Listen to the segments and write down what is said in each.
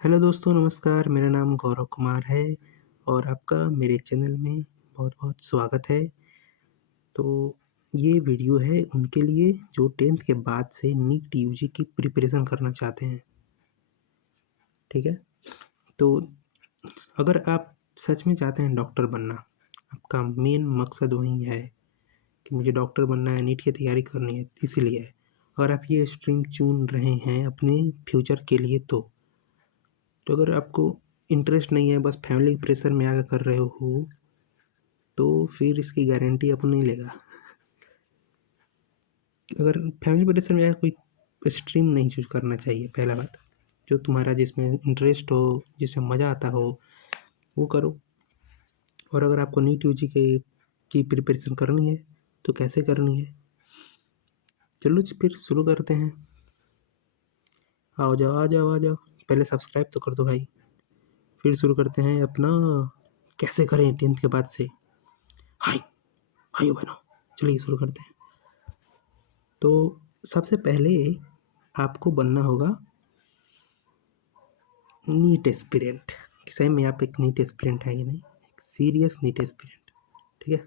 Hello दोस्तों, नमस्कार। मेरा नाम गौरव कुमार है और आपका मेरे चैनल में बहुत-बहुत स्वागत है। तो ये वीडियो है उनके लिए जो 10th के बाद से नीट यूजी की प्रिपरेशन करना चाहते हैं, ठीक है? तो अगर आप सच में चाहते हैं डॉक्टर बनना, आपका मेन मकसद वही है कि मुझे डॉक्टर बनना है, नीट की तैयारी करनी है, इसीलिए है। अगर आप ये स्ट्रीम चुन रहे हैं अपने फ्यूचर के लिए तो अगर आपको इंटरेस्ट नहीं है, बस फैमिली के प्रेशर में आके कर रहे हो, तो फिर इसकी गारंटी अपन नहीं लेगा। अगर फैमिली प्रेशर में आके कोई स्ट्रीम नहीं चूज़ करना चाहिए, पहला बात। जो तुम्हारा जिसमें इंटरेस्ट हो, जिसमें मज़ा आता हो, वो करो। और अगर आपको नीट यूजी की प्रिपरेशन करनी है, तो कैसे करनी है? चलो फिर शुरू करते हैं। आओ जाओ, आ जाओ, आ जाओ। पहले सब्सक्राइब तो कर दो भाई। फिर शुरू करते हैं अपना कैसे करें 10th के बाद से। हाय भाइयों-बहनों, चलिए शुरू करते हैं। तो सबसे पहले आपको बनना होगा नीट एस्पिरेंट। सही में आप एक नीट एस्पिरेंट हैं कि नहीं? एक सीरियस नीट एस्पिरेंट, ठीक है?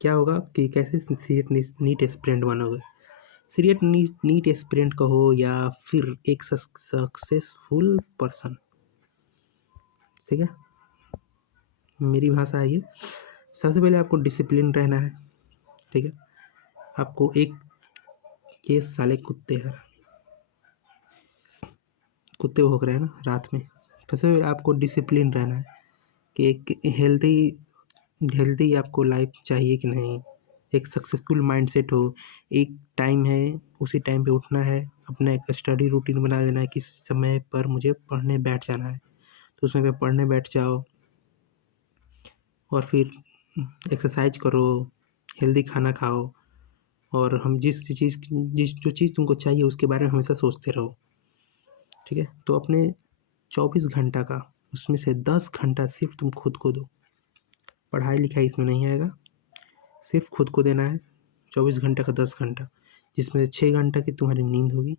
क्या होगा कि कैसे सीरियस नीट एस्पिरेंट बनोगे? सीरियस नीट एस्पिरेंट कहो या फिर एक सक्सेसफुल पर्सन, ठीक है? मेरी भाषा है ये। सबसे पहले आपको डिसिप्लिन रहना है, ठीक है? आपको एक ये साले कुत्ते भौंक रहे हैं ना रात में। सबसे पहले आपको डिसिप्लिन रहना है कि एक हेल्दी हेल्दी आपको लाइफ चाहिए कि नहीं, एक सक्सेसफुल माइंडसेट हो, एक टाइम है, उसी टाइम पे उठना है, अपना एक स्टडी रूटीन बना लेना है कि इस समय पर मुझे पढ़ने बैठ जाना है, तो उस समय पे पढ़ने बैठ जाओ और फिर एक्सरसाइज करो, हेल्दी खाना खाओ और हम जिस जो चीज़ तुमको चाहिए उसके बारे में हमेशा सोचते रहो, ठीक है? तो अपने 24 घंटा का उसमें से 10 घंटा सिर्फ तुम खुद को दो। पढ़ाई लिखाई इसमें नहीं आएगा, सिर्फ खुद को देना है। 24 घंटे का 10 घंटा, जिसमें से 6 घंटा की तुम्हारी नींद होगी,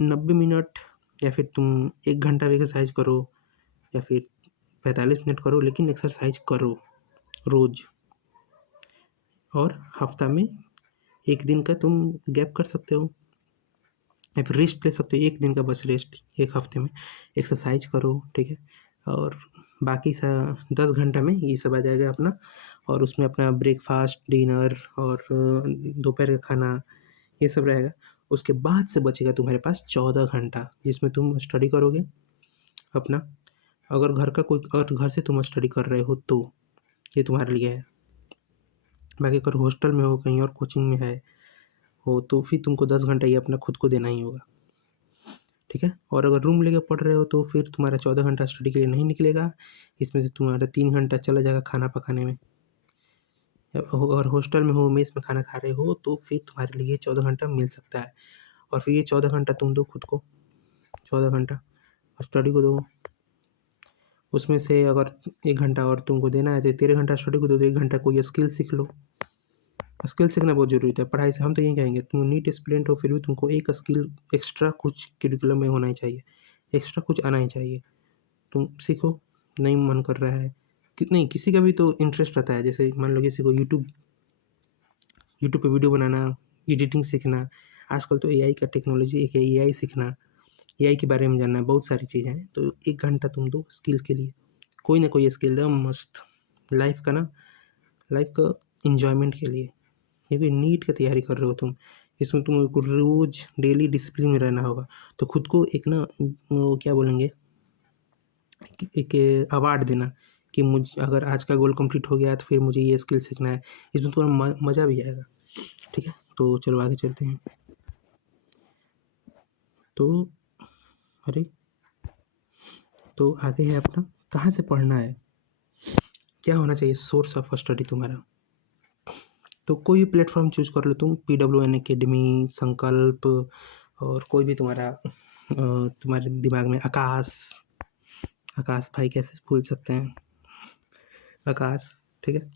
90 मिनट या फिर तुम 1 घंटा भी एक्सरसाइज करो या फिर 45 मिनट करो, लेकिन एक्सरसाइज करो रोज़। और हफ्ता में 1 दिन का तुम गैप कर सकते हो या फिर रेस्ट ले सकते हो, 1 दिन का बस रेस्ट 1 हफ्ते में। एक्सरसाइज करो, ठीक है? और बाकी 10 घंटा में ये सब आ जाएगा अपना, और उसमें अपना ब्रेकफास्ट, डिनर और दोपहर का खाना, ये सब रहेगा। उसके बाद से बचेगा तुम्हारे पास 14 घंटा, जिसमें तुम स्टडी करोगे अपना। अगर घर से तुम स्टडी कर रहे हो तो ये तुम्हारे लिए है। बाकी अगर हॉस्टल में हो, कहीं और कोचिंग में हो, तो फिर तुमको 10 घंटा ये अपना खुद को देना ही होगा, ठीक है? और अगर रूम लेके पढ़ रहे हो तो फिर तुम्हारा 14 घंटा स्टडी के लिए नहीं निकलेगा। इसमें से तुम्हारा 3 घंटा चला जाएगा खाना पकाने में। अगर हॉस्टल में हो, मेस में खाना खा रहे हो, तो फिर तुम्हारे लिए 14 घंटा मिल सकता है। और फिर ये 14 घंटा तुम दो खुद को, 14 घंटा और स्टडी को दो। उसमें से अगर 1 घंटा और तुमको देना है तो 13 घंटा स्टडी को दो, तो 1 घंटा कोई स्किल सीख लो। स्किल सीखना बहुत ज़रूरी है पढ़ाई से। हम तो यही कहेंगे, तुम नीट एस्पिरेंट हो फिर भी तुमको एक स्किल एक्स्ट्रा कुछ करिकुलम में होना ही चाहिए, एक्स्ट्रा कुछ आना ही चाहिए। तुम सीखो, नहीं मन कर रहा है कि नहीं, किसी का भी तो इंटरेस्ट रहता है। जैसे मान लो किसी को यूट्यूब पे वीडियो बनाना, एडिटिंग सीखना, आजकल तो एआई का टेक्नोलॉजी, एक एआई सीखना, एआई के बारे में जानना, बहुत सारी चीज़ें हैं। तो 1 घंटा तुम दो स्किल के लिए, कोई ना कोई स्किल दो मस्त, लाइफ का ना, लाइफ का एन्जॉयमेंट के लिए। क्योंकि नीट की तैयारी कर रहे हो तुम, इसमें तुमको रोज़ डेली डिसिप्लिन में रहना होगा। तो खुद को एक ना वो क्या बोलेंगे, एक अवार्ड देना कि मुझ अगर आज का गोल कंप्लीट हो गया तो फिर मुझे ये स्किल सीखना है। इसमें थोड़ा मज़ा भी आएगा, ठीक है? तो चलो आगे चलते हैं। तो अरे, तो आगे है अपना कहाँ से पढ़ना है, क्या होना चाहिए सोर्स ऑफ स्टडी तुम्हारा। तो कोई भी प्लेटफॉर्म चूज़ कर लो तुम, PWN अकेडमी, संकल्प, और कोई भी तुम्हारे दिमाग में आकाश भाई कैसे भूल सकते हैं, आकाश, ठीक है?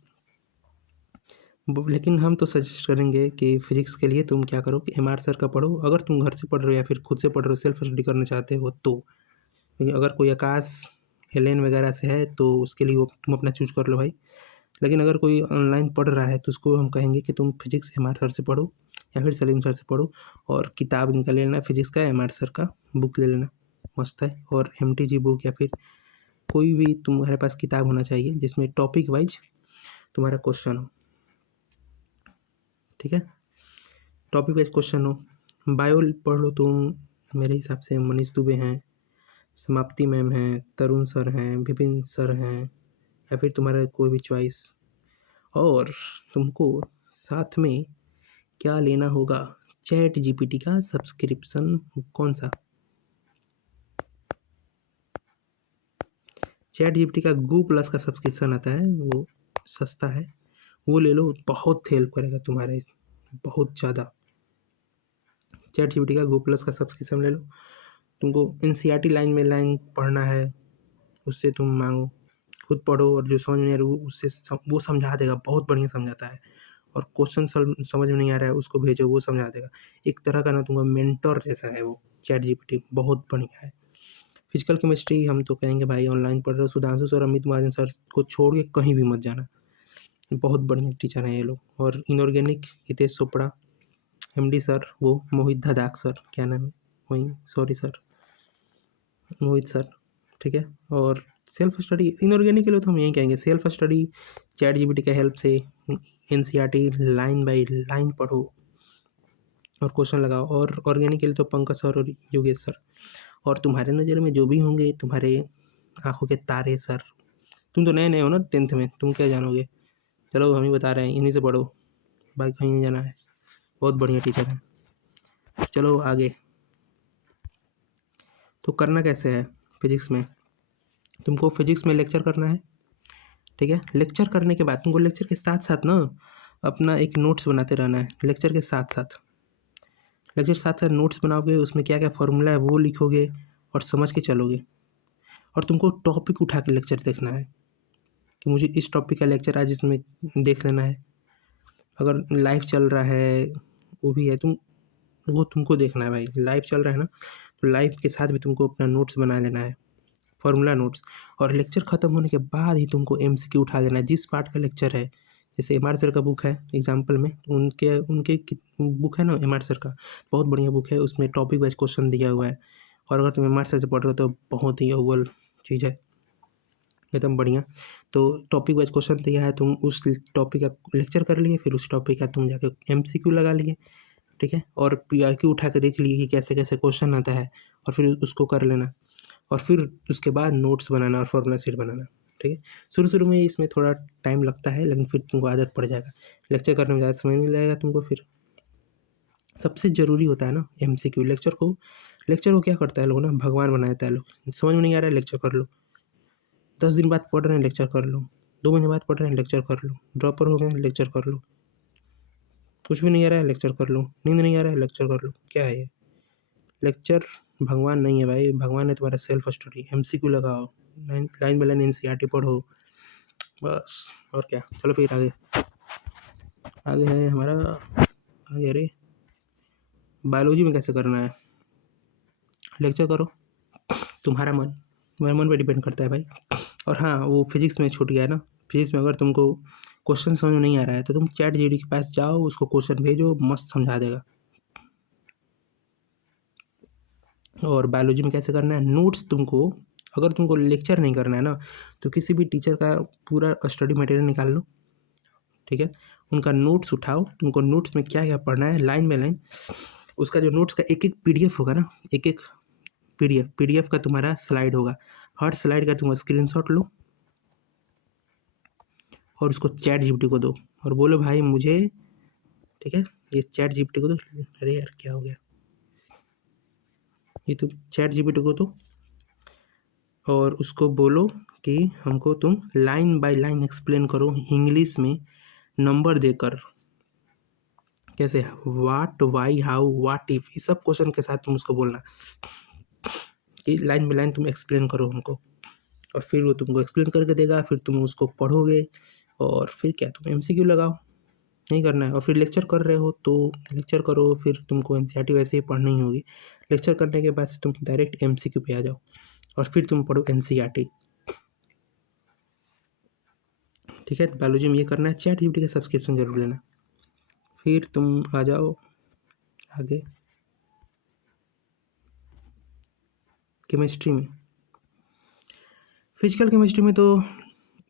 लेकिन हम तो सजेस्ट करेंगे कि फिजिक्स के लिए तुम क्या करो कि एमआर सर का पढ़ो, अगर तुम घर से पढ़ रहे हो या फिर खुद से पढ़ रहे हो, सेल्फ स्टडी करना चाहते हो तो। लेकिन अगर कोई आकाश, हेलेन वगैरह से है तो उसके लिए वो तुम अपना चूज कर लो भाई। लेकिन अगर कोई ऑनलाइन पढ़ रहा है तो उसको हम कहेंगे कि तुम फिजिक्स एमआर सर से पढ़ो या फिर सलीम सर से पढ़ो, और किताब निकाल लेना फिजिक्स का, एमआर सर का बुक ले लेना, मस्त है। और एमटीजी बुक या फिर कोई भी तुम्हारे पास किताब होना चाहिए जिसमें टॉपिक वाइज तुम्हारा क्वेश्चन हो, ठीक है, टॉपिक वाइज क्वेश्चन हो। बायो पढ़ लो तुम, मेरे हिसाब से मनीष दुबे हैं, समाप्ति मैम हैं, तरुण सर हैं, विपिन सर हैं, या फिर तुम्हारा कोई भी चॉइस। और तुमको साथ में क्या लेना होगा, चैट जीपीटी का सब्सक्रिप्शन। कौन सा? चैट जीपीटी का गो प्लस का सब्सक्रिप्शन आता है, वो सस्ता है, वो ले लो, बहुत हेल्प करेगा तुम्हारे, बहुत ज़्यादा। चैट जीपीटी का गो प्लस का सब्सक्रिप्शन ले लो। तुमको एनसीईआरटी लाइन में लाइन पढ़ना है, उससे तुम मांगो, खुद पढ़ो, और जो समझ में नहीं आ रहा है उससे वो समझा देगा, बहुत बढ़िया समझाता है। और क्वेश्चन समझ में नहीं आ रहा है उसको भेजो, वो समझा देगा। एक तरह का ना तुमका मेंटर जैसा है वो चैट जीपीटी, बहुत बढ़िया है। फिजिकल केमिस्ट्री हम तो कहेंगे भाई ऑनलाइन पढ़ रहे हो, सुधांशु सर, अमित महाजन सर को छोड़ के कहीं भी मत जाना, बहुत बढ़िया टीचर हैं ये लोग। और inorganic Hitesh Chopra, MD sir, वो मोहित धदाक सर, क्या नाम है, वही, सॉरी सर, मोहित सर, ठीक है। और सेल्फ स्टडी इनऑर्गेनिक के लिए तो हम यही कहेंगे, सेल्फ स्टडी चैट जीपीटी के हेल्प से एनसीईआरटी लाइन बाय लाइन पढ़ो और क्वेश्चन लगाओ। और ऑर्गेनिक के लिए तो पंकज सर और योगेश सर, और तुम्हारे नज़र में जो भी होंगे तुम्हारे आंखों के तारे सर। तुम तो नए नए हो ना 10th में, तुम क्या जानोगे, चलो हम ही बता रहे हैं, इन्हीं से पढ़ो, बाकी कहीं नहीं जाना है, बहुत बढ़िया टीचर है। चलो आगे, तो करना कैसे है फिजिक्स में, तुमको फिजिक्स में लेक्चर करना है, ठीक है। लेक्चर करने के बाद तुमको लेक्चर के साथ साथ ना अपना एक नोट्स बनाते रहना है, लेक्चर के साथ साथ, लेक्चर के साथ साथ नोट्स बनाओगे, उसमें क्या क्या फॉर्मूला है वो लिखोगे और समझ के चलोगे। और तुमको टॉपिक उठा के लेक्चर देखना है कि मुझे इस टॉपिक का लेक्चर आज इसमें देख लेना है। अगर लाइव चल रहा है वो भी है, वो तुमको देखना है भाई, लाइव चल रहा है ना, तो लाइव के साथ भी तुमको अपना नोट्स बना लेना है, फॉर्मूला नोट्स। और लेक्चर ख़त्म होने के बाद ही तुमको एमसीक्यू उठा लेना है, जिस पार्ट का लेक्चर है। जैसे एम आर सर का बुक है एग्जाम्पल में, उनके उनके बुक है ना एम आर सर का, बहुत बढ़िया बुक है, उसमें टॉपिक वाइज क्वेश्चन दिया हुआ है। और अगर तुम एम आर सर से पढ़ रहे हो तो बहुत ही अव्वल चीज़ है, एकदम बढ़िया। तो टॉपिक वाइज क्वेश्चन दिया है, तुम उस टॉपिक का लेक्चर कर लिए, फिर उस टॉपिक का तुम जाके एमसीक्यू लगा लिए, ठीक है। और पीआरक्यू उठा के देख लिए कि कैसे कैसे क्वेश्चन आता है, और फिर उसको कर लेना। और फिर उसके बाद नोट्स बनाना और फॉर्मूला शीट बनाना, ठीक है। शुरू शुरू में इसमें थोड़ा टाइम लगता है, लेकिन फिर तुमको आदत पड़ जाएगा, लेक्चर करने में ज़्यादा समय नहीं लगेगा तुमको। फिर सबसे ज़रूरी होता है ना एमसीक्यू, लेक्चर को क्या करता है लोग ना, भगवान बना देता है लोग। समझ में नहीं आ रहा है लेक्चर कर लो, 10 दिन बाद पढ़ रहे हैं लेक्चर कर लो, 2 महीने बाद पढ़ रहे हैं लेक्चर कर लो, ड्रॉपर हो गए हैं लेक्चर कर लो, कुछ भी नहीं आ रहा है लेक्चर कर लो, नींद नहीं आ रहा है लेक्चर कर लो। क्या है ये, लेक्चर भगवान नहीं है भाई, भगवान है तुम्हारा सेल्फ स्टडी, एमसीक्यू लगाओ, लाइन बाय लाइन एनसीईआरटी पढ़ो, बस। और क्या, चलो फिर आगे, आगे है हमारा, आगे अरे बायोलॉजी में कैसे करना है, लेक्चर करो, तुम्हारे मन पे डिपेंड करता है भाई। और हाँ, वो फिजिक्स में छूट गया है ना, फिजिक्स में अगर तुमको क्वेश्चन समझ में नहीं आ रहा है तो तुम चैट जीपीटी के पास जाओ, उसको क्वेश्चन भेजो, मस्त समझा देगा। और बायोलॉजी में कैसे करना है, नोट्स तुमको, अगर तुमको लेक्चर नहीं करना है ना, तो किसी भी टीचर का पूरा स्टडी मटेरियल निकाल लो, ठीक है, उनका नोट्स उठाओ, तुमको नोट्स में क्या क्या पढ़ना है लाइन बाय लाइन, उसका जो नोट्स का एक एक पीडीएफ होगा ना, एक एक पीडीएफ का तुम्हारा स्लाइड होगा, हर स्लाइड का तुम स्क्रीनशॉट लो और उसको चैट जीपीटी को दो और बोलो भाई मुझे, ठीक है, ये चैट जीपीटी को दो, अरे यार क्या हो गया, ये तो चैट जीपीटी को दो और उसको बोलो कि हमको तुम लाइन बाय लाइन एक्सप्लेन करो इंग्लिश में, नंबर देकर, कैसे, वाट, वाई, हाउ, वाट इफ, इस सब क्वेश्चन के साथ तुम उसको बोलना कि लाइन बाय लाइन तुम एक्सप्लेन करो हमको। और फिर वो तुमको एक्सप्लेन करके देगा, फिर तुम उसको पढ़ोगे और फिर क्या, तुम एमसीक्यू लगाओ, नहीं करना है। और फिर लेक्चर कर रहे हो तो लेक्चर करो, फिर तुमको एनसीईआरटी वैसे ही पढ़नी ही होगी। लेक्चर करने के बाद से तुम डायरेक्ट एमसीक्यू पे आ जाओ और फिर तुम पढ़ो एनसीईआरटी। ठीक है, बायोलॉजी में ये करना है। चैट जीपीटी का सब्सक्रिप्शन जरूर लेना। फिर तुम आ जाओ आगे केमिस्ट्री में। फिजिकल केमिस्ट्री में तो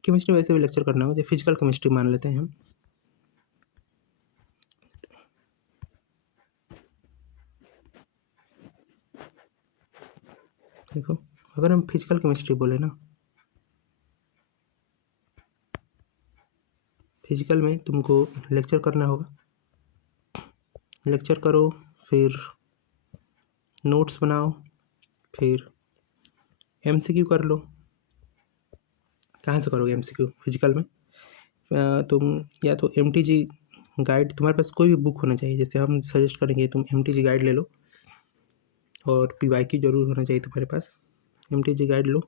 केमिस्ट्री वैसे भी लेक्चर करना होगा, फिजिकल केमिस्ट्री मान लेते हैं हम। देखो, अगर हम फिजिकल केमिस्ट्री बोले ना, फिजिकल में तुमको लेक्चर करना होगा। लेक्चर करो, फिर नोट्स बनाओ, फिर एमसीक्यू कर लो। कहाँ से करोगे एमसीक्यू फिजिकल में? तुम या तो एमटीजी गाइड, तुम्हारे पास कोई भी बुक होना चाहिए। जैसे हम सजेस्ट करेंगे तुम एमटीजी गाइड ले लो, और पीवाईक्यू जरूर होना चाहिए तुम्हारे पास। एमटीजी गाइड लो,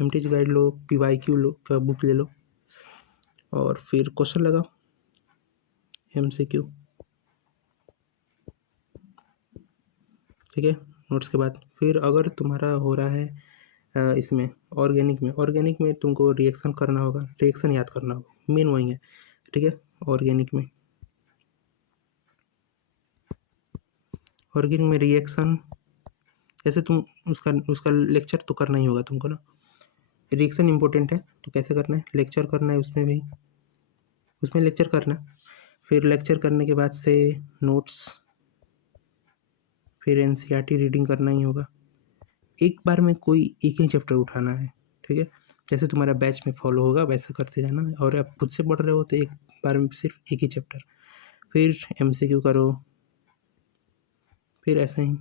एमटीजी गाइड लो, पीवाईक्यू लो का बुक ले लो, और फिर क्वेश्चन लगाओ एमसीक्यू। ठीक है, नोट्स के बाद फिर अगर तुम्हारा हो रहा है इसमें ऑर्गेनिक में तुमको रिएक्शन करना होगा, रिएक्शन याद करना होगा, मेन वही है। ठीक है, ऑर्गेनिक में रिएक्शन, जैसे तुम उसका उसका लेक्चर तो करना ही होगा तुमको ना। रिएक्शन इंपॉर्टेंट है, तो कैसे करना है, लेक्चर करना है उसमें भी, उसमें लेक्चर करना। फिर लेक्चर करने के बाद से नोट्स, फिर एनसीईआरटी रीडिंग करना ही होगा। एक बार में कोई एक ही चैप्टर उठाना है। ठीक है, जैसे तुम्हारा बैच में फॉलो होगा वैसे करते जाना। और आप खुद से पढ़ रहे हो तो एक बार में सिर्फ एक ही चैप्टर, फिर एमसीक्यू करो। फिर ऐसे ही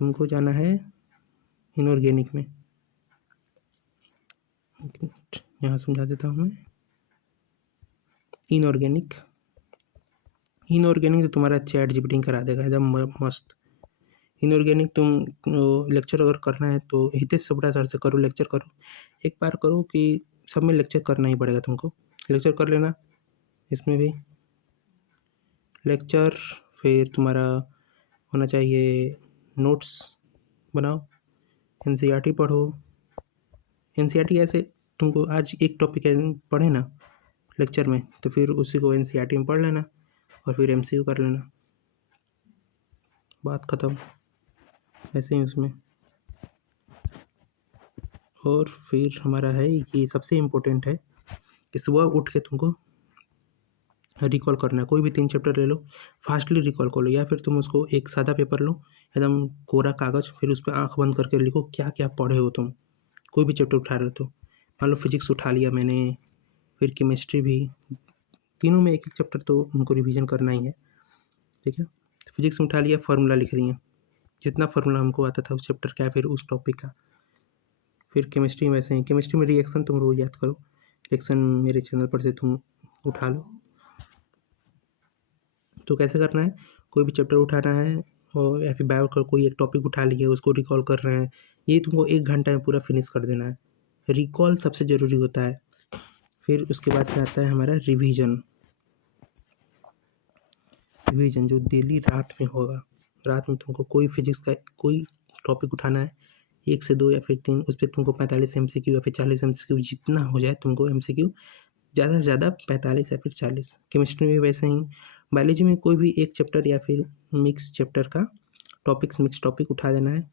तुमको जाना है इनऑर्गेनिक में। यहाँ समझा देता हूँ मैं। इनऑर्गेनिक तो तुम्हारा चैट जीपीटी करा देगा एकदम मस्त। इनऑर्गेनिक तुम लेक्चर अगर करना है तो हितेश सोपड़ा सर से करो, लेक्चर करो। एक बार करो कि सब में लेक्चर करना ही पड़ेगा तुमको। लेक्चर कर लेना इसमें भी लेक्चर। फिर तुम्हारा होना चाहिए नोट्स बनाओ, एनसीईआरटी पढ़ो। एनसीईआरटी ऐसे तुमको आज एक टॉपिक पढ़े ना लेक्चर में, तो फिर उसी को एनसीईआरटी में पढ़ लेना और फिर एमसीक्यू कर लेना, बात ख़त्म। ऐसे ही उसमें। और फिर हमारा है ये सबसे इम्पोर्टेंट है कि सुबह उठ के तुमको रिकॉल करना है। कोई भी 3 चैप्टर ले लो, फास्टली रिकॉल कर लो, या फिर तुम उसको एक सादा पेपर लो, एकदम कोरा कागज़, फिर उस पे आँख बंद करके लिखो क्या क्या पढ़े हो तुम। कोई भी चैप्टर उठा रहे हो तो, मान लो फिजिक्स उठा लिया मैंने, फिर केमिस्ट्री भी, तीनों में एक एक चैप्टर तो उनको रिवीजन करना ही है। ठीक है, फिजिक्स में उठा लिया, फार्मूला लिख दिए, जितना फार्मूला हमको आता था उस चैप्टर का, फिर उस टॉपिक का। फिर केमिस्ट्री में वैसे ही, केमिस्ट्री में रिएक्शन तुम रोज याद करो, रिएक्शन मेरे चैनल पर से तुम उठा लो। तो कैसे करना है, कोई भी चैप्टर उठाना है और या फिर बायो का कोई एक टॉपिक उठा लिए उसको रिकॉल कर रहे हैं, ये तुमको 1 घंटा में पूरा फिनिश कर देना है। रिकॉल सबसे ज़रूरी होता है। फिर उसके बाद से आता है हमारा रिवीजन जो डेली रात में होगा। रात में तुमको कोई फिजिक्स का कोई टॉपिक उठाना है, 1 से 2 या फिर 3, उस पर तुमको 45 एमसीक्यू या फिर 40 एमसीक्यू जितना हो जाए तुमको एमसीक्यू, ज़्यादा से ज़्यादा 45 या फिर 40। केमिस्ट्री में वैसे ही, बायोलॉजी में कोई भी एक चैप्टर या फिर मिक्स चैप्टर का मिक्स टॉपिक उठा देना है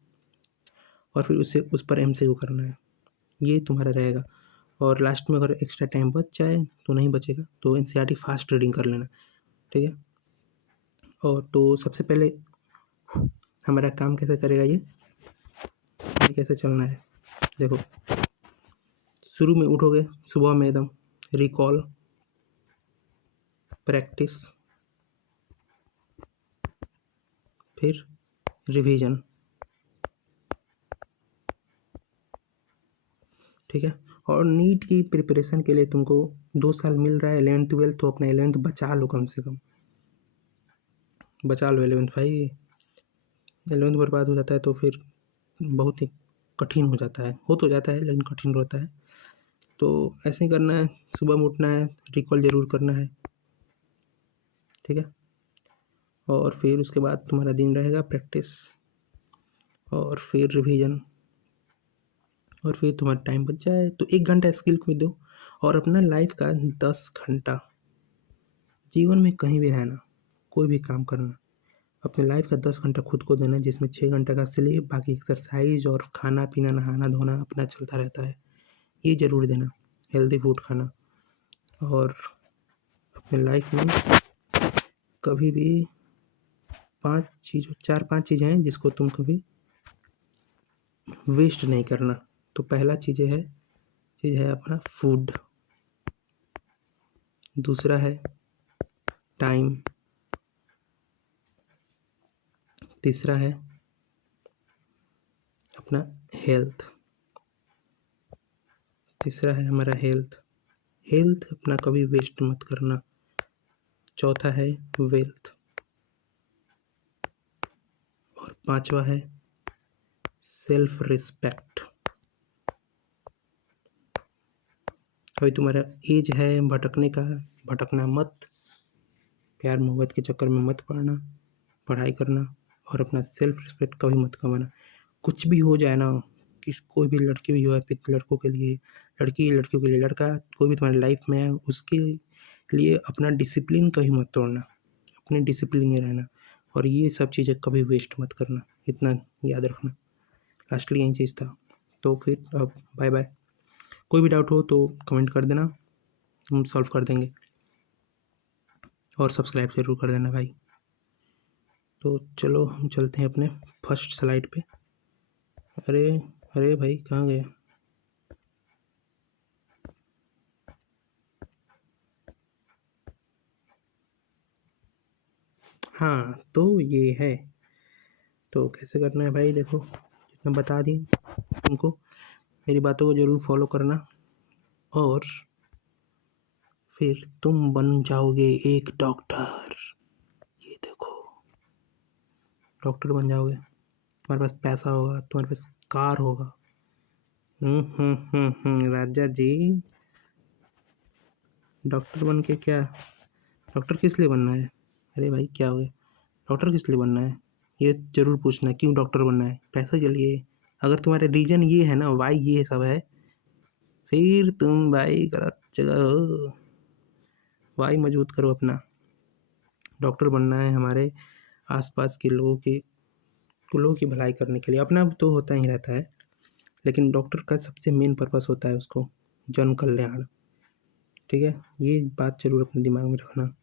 और फिर उससे उस पर एमसीक्यू करना है। ये तुम्हारा रहेगा। और लास्ट में अगर एक्स्ट्रा टाइम बच जाए तो नहीं बचेगा तो एनसीईआरटी फास्ट रीडिंग कर लेना। ठीक है, और तो सबसे पहले हमारा काम कैसे करेगा ये कैसे चलना है, देखो शुरू में उठोगे सुबह में एकदम रिकॉल, प्रैक्टिस, फिर रिवीजन। ठीक है, और नीट की प्रिपरेशन के लिए तुमको 2 साल मिल रहा है, 11th-12th, तो अपना 11th बचा लो, कम से कम बचा लो 11th भाई। 11th बर्बाद हो जाता है तो फिर बहुत ही कठिन हो जाता है, हो तो जाता है लेकिन कठिन रहता है। तो ऐसे ही करना है, सुबह में उठना है, रिकॉल ज़रूर करना है, ठीक है? और फिर उसके बाद तुम्हारा दिन रहेगा प्रैक्टिस और फिर रिवीजन और फिर तुम्हारा टाइम बच जाए तो 1 घंटा स्किल में दो और अपना लाइफ का 10 घंटा जीवन में कहीं भी रहना, कोई भी काम करना, अपने लाइफ का 10 घंटा खुद को देना जिसमें 6 घंटे का स्लीप, बाकी एक्सरसाइज और खाना-पीना, नहाना-धोना अपना चलता रहता है। ये ज़रूर देना, हेल्दी फूड खाना और अपने लाइफ में कभी भी 4-5 चीज़ें हैं जिसको तुम कभी वेस्ट नहीं करना। तो पहला चीज़ है अपना फूड, दूसरा है टाइम, तीसरा है अपना हेल्थ, तीसरा है हमारा हेल्थ अपना कभी वेस्ट मत करना। चौथा है वेल्थ और पांचवा है सेल्फ रिस्पेक्ट। अभी तुम्हारा एज है भटकने का, भटकना मत, प्यार मोहब्बत के चक्कर में मत पड़ना, पढ़ाई करना और अपना सेल्फ रिस्पेक्ट कभी मत गंवाना। कुछ भी हो जाए ना, कि कोई भी लड़की भी हो या फिर लड़कों के लिए लड़की, लड़कियों के लिए लड़का, कोई भी तुम्हारी लाइफ में है उसके लिए अपना डिसिप्लिन कहीं मत तोड़ना, अपने डिसिप्लिन में रहना और ये सब चीज़ें कभी वेस्ट मत करना, इतना याद रखना। लास्टली यही चीज़ था। तो फिर अब बाय बाय। कोई भी डाउट हो तो कमेंट कर देना, हम सॉल्व कर देंगे और सब्सक्राइब ज़रूर कर देना भाई। तो चलो हम चलते हैं अपने फर्स्ट स्लाइड पे। अरे अरे भाई कहाँ गए? हाँ तो ये है, तो कैसे करना है भाई, देखो जितना बता दी तुमको, मेरी बातों को ज़रूर फॉलो करना और फिर तुम बन जाओगे एक डॉक्टर। ये देखो, डॉक्टर बन जाओगे, तुम्हारे पास पैसा होगा, तुम्हारे पास कार होगा। राजा जी, डॉक्टर बन के क्या, डॉक्टर किस लिए बनना है? अरे भाई क्या हो गया, डॉक्टर किस लिए बनना है ये ज़रूर पूछना, क्यों डॉक्टर बनना है? पैसे के लिए। अगर तुम्हारे रीज़न ये है ना, वाई ये सब है, फिर तुम भाई गलत जगह हो। वाई मजबूत करो अपना। डॉक्टर बनना है हमारे आसपास के लोगों की भलाई करने के लिए, अपना तो होता ही रहता है, लेकिन डॉक्टर का सबसे मेन पर्पस होता है उसको जन कल्याण, ठीक है? ये बात ज़रूर अपने दिमाग में रखना।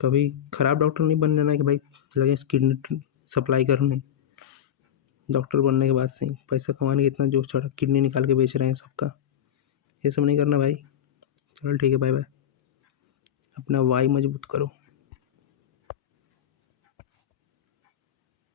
कभी ख़राब डॉक्टर नहीं बन जाना कि भाई लगे किडनी सप्लाई करने। डॉक्टर बनने के बाद से ही पैसा कमाने का इतना जोश चढ़ा, किडनी निकाल के बेच रहे हैं सबका। ये सब नहीं करना भाई। चलो ठीक है, बाय बाय। अपना वाई मजबूत करो।